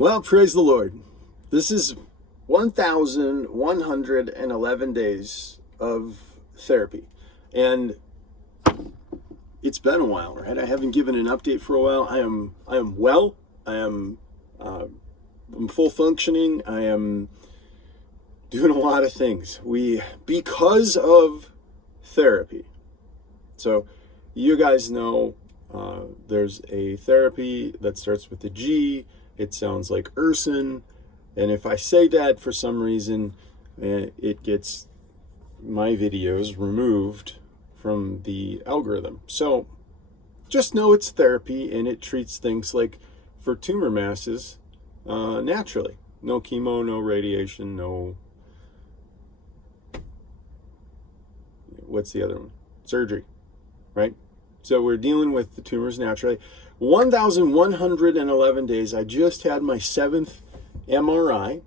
Well, praise the Lord. This is 1,111 days of therapy. And it's been a while, right? I haven't given an update for a while. I am well. I'm full functioning. I am doing a lot of things. Because of therapy. So you guys know there's a therapy that starts with a G. It sounds like Urson. And if I say that for some reason, it gets my videos removed from the algorithm. So just know it's therapy, and it treats things like for tumor masses naturally. No chemo, no radiation, no... What's the other one? Surgery, right? So we're dealing with the tumors naturally. 1,111 days. I just had my 7th MRI,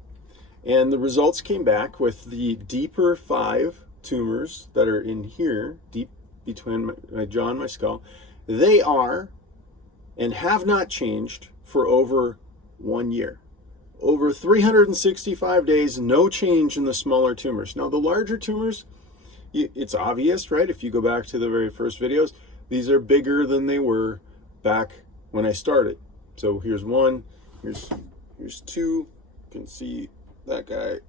and the results came back with the deeper 5 tumors that are in here, deep between my jaw and my skull. They are and have not changed for over 1 year. Over 365 days, no change in the smaller tumors. Now, the larger tumors, it's obvious, right? If you go back to the very first videos, these are bigger than they were back when I started. So here's one, here's two. You can see that guy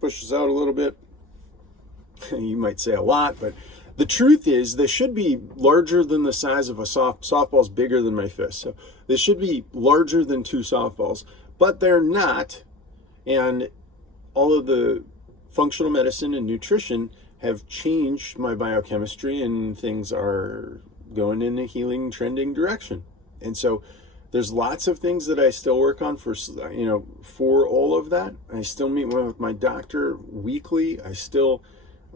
pushes out a little bit. You might say a lot, but the truth is they should be larger than the size of a softball's bigger than my fist. So they should be larger than 2 softballs, but they're not. And all of the functional medicine and nutrition have changed my biochemistry, and things are going in a healing, trending direction. And so there's lots of things that I still work on for all of that. I still meet with my doctor weekly. I still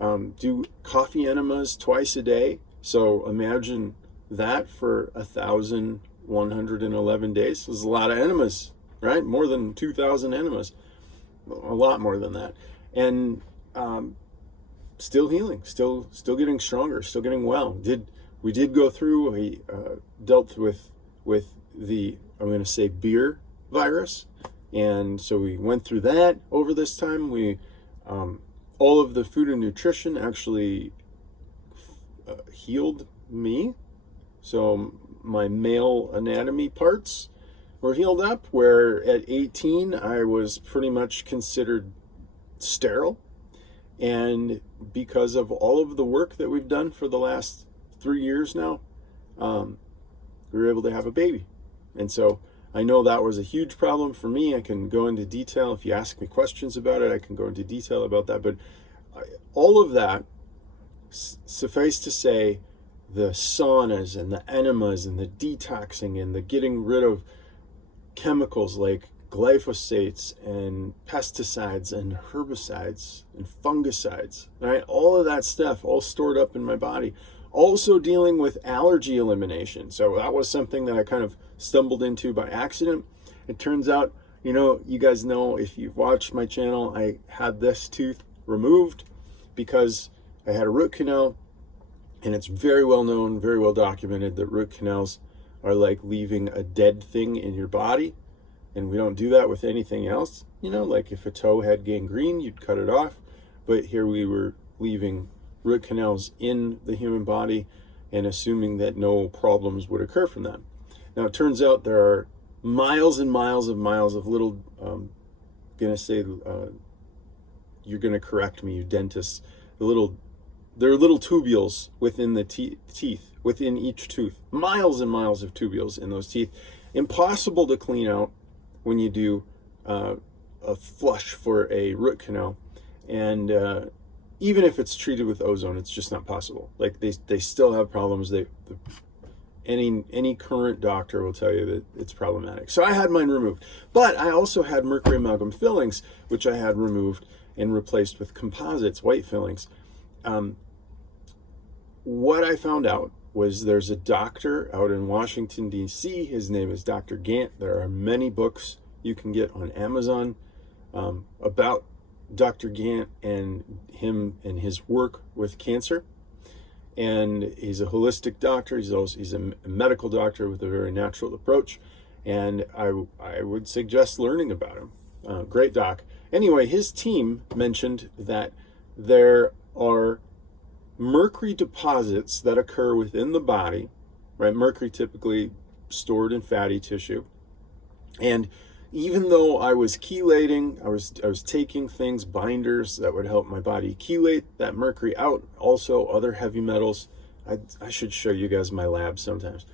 do coffee enemas twice a day. So imagine that for 1,111 days. There's a lot of enemas, right? More than 2,000 enemas, a lot more than that. And still healing, still getting stronger, still getting well. We did go through, we dealt with the, I'm going to say, beer virus. And so we went through that over this time. We, all of the food and nutrition actually healed me. So my male anatomy parts were healed up, where at 18, I was pretty much considered sterile. And because of all of the work that we've done for the last 3 years now, we were able to have a baby. And so I know that was a huge problem for me. I can go into detail. If you ask me questions about it, I can go into detail about that. But all of that, suffice to say, the saunas and the enemas and the detoxing and the getting rid of chemicals like glyphosates and pesticides and herbicides and fungicides, right? All of that stuff all stored up in my body. Also dealing with allergy elimination. So that was something that I kind of stumbled into by accident. It turns out, you guys know, if you've watched my channel, I had this tooth removed because I had a root canal, and it's very well known, very well documented that root canals are like leaving a dead thing in your body. And we don't do that with anything else. Like if a toe had gangrene, you'd cut it off. But here we were leaving root canals in the human body and assuming that no problems would occur from that. Now, it turns out there are miles and miles of little, you're going to correct me, you dentists, there are little tubules within the teeth, within each tooth. Miles and miles of tubules in those teeth. Impossible to clean out when you do a flush for a root canal. And even if it's treated with ozone, it's just not possible. Like they still have problems. Any current doctor will tell you that it's problematic. So I had mine removed. But I also had mercury amalgam fillings, which I had removed and replaced with composites, white fillings. What I found out was there's a doctor out in Washington, D.C. His name is Dr. Gant. There are many books you can get on Amazon about Dr. Gant and him and his work with cancer. And he's a holistic doctor. He's a medical doctor with a very natural approach. And I would suggest learning about him. Great doc. Anyway, his team mentioned that there are mercury deposits that occur within the body, right? Mercury typically stored in fatty tissue. And even though I was chelating, I was taking things, binders that would help my body chelate that mercury out, also other heavy metals. I should show you guys my lab sometimes.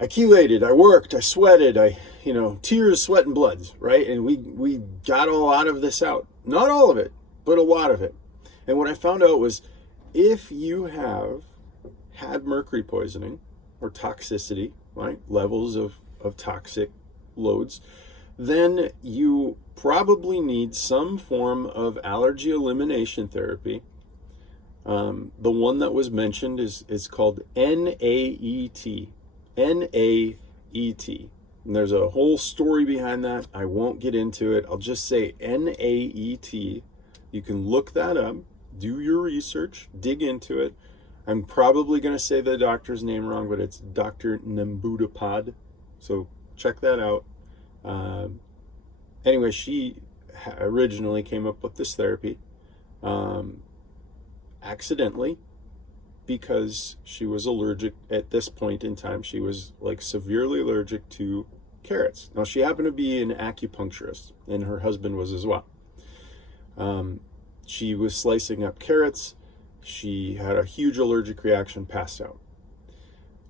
I chelated, I worked, I sweated, tears, sweat, and bloods, right? And we got a lot of this out. Not all of it, but a lot of it. And what I found out was if you have had mercury poisoning or toxicity, right, levels of toxic loads, then you probably need some form of allergy elimination therapy. The one that was mentioned is called NAET. NAET. And there's a whole story behind that. I won't get into it. I'll just say NAET. You can look that up, do your research, dig into it. I'm probably going to say the doctor's name wrong, but it's Dr. Nambudapad. So check that out. Anyway, she originally came up with this therapy accidentally, because she was allergic at this point in time. She was like severely allergic to carrots. Now, she happened to be an acupuncturist, and her husband was as well. She was slicing up carrots. She had a huge allergic reaction, passed out.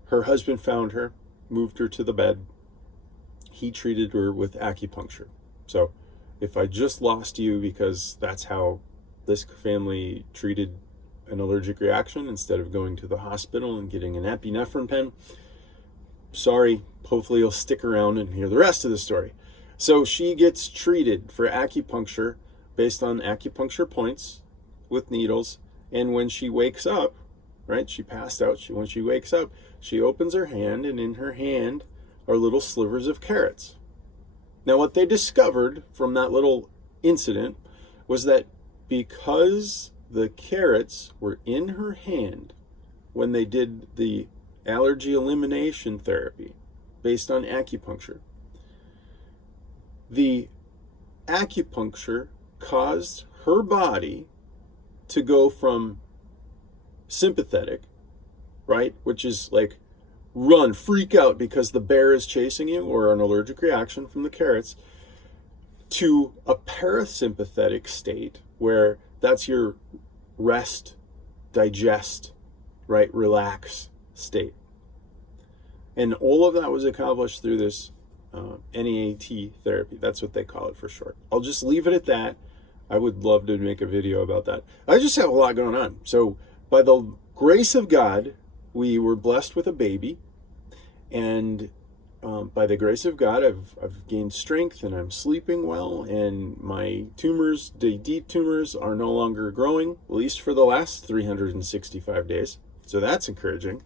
Her husband found her, moved her to the bed. He treated her with acupuncture. So if I just lost you because that's how this family treated an allergic reaction instead of going to the hospital and getting an epinephrine pen, sorry, hopefully you'll stick around and hear the rest of the story. So she gets treated for acupuncture based on acupuncture points with needles. And when she wakes up, right, she passed out. When she wakes up, she opens her hand, and in her hand are little slivers of carrots. Now, what they discovered from that little incident was that because the carrots were in her hand when they did the allergy elimination therapy based on acupuncture, the acupuncture caused her body to go from sympathetic, right, which is like run, freak out because the bear is chasing you or an allergic reaction from the carrots, to a parasympathetic state where that's your rest, digest, right, relax state. And all of that was accomplished through this NEAT therapy. That's what they call it for short. I'll just leave it at that. I would love to make a video about that. I just have a lot going on. So by the grace of God, we were blessed with a baby. And by the grace of God, I've gained strength, and I'm sleeping well, and my tumors, the deep tumors, are no longer growing, at least for the last 365 days. So that's encouraging,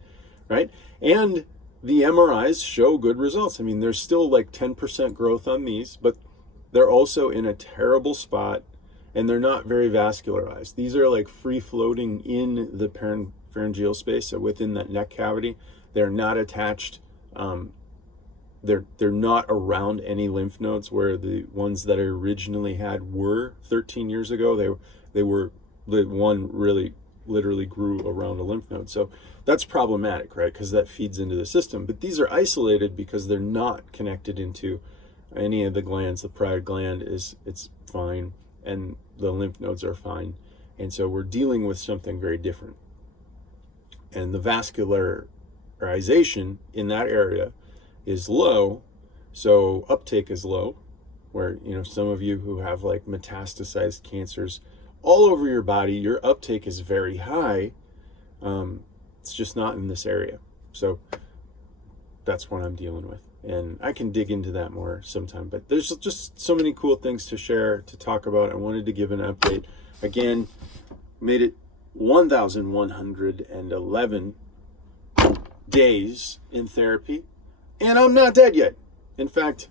right? And the MRIs show good results. I mean, there's still like 10% growth on these, but they're also in a terrible spot, and they're not very vascularized. These are like free floating in the pharyngeal space, so within that neck cavity. They're not attached. They're not around any lymph nodes, where the ones that I originally had were 13 years ago. They were, the one really literally grew around a lymph node. So that's problematic, right? Because that feeds into the system. But these are isolated because they're not connected into any of the glands. The parotid gland it's fine, and the lymph nodes are fine. And so we're dealing with something very different. And the vascularization in that area is low, so uptake is low, where, some of you who have like metastasized cancers all over your body, your uptake is very high. It's just not in this area. So that's what I'm dealing with. And I can dig into that more sometime, but there's just so many cool things to share, to talk about. I wanted to give an update. Again, made it 1,111 days in therapy, and I'm not dead yet. In fact,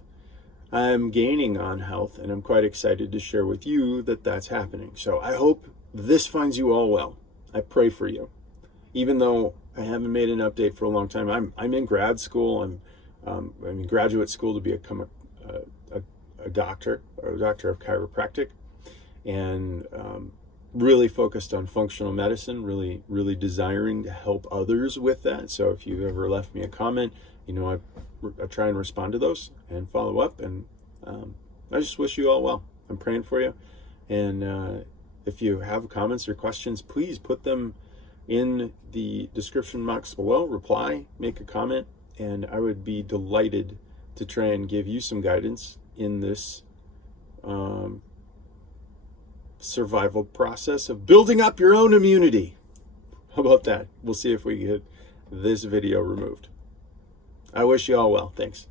I'm gaining on health, and I'm quite excited to share with you that that's happening. So I hope this finds you all well. I pray for you. Even though I haven't made an update for a long time, I'm in grad school. I mean, graduate school to become a doctor or a doctor of chiropractic, and really focused on functional medicine, really desiring to help others with that. So if you ever left me a comment, you know, I try and respond to those and follow up. And I just wish you all well. I'm praying for you. And if you have comments or questions, please put them in the description box below. Reply, make a comment, and I would be delighted to try and give you some guidance in this survival process of building up your own immunity. How about that? We'll see if we get this video removed. I wish you all well. Thanks.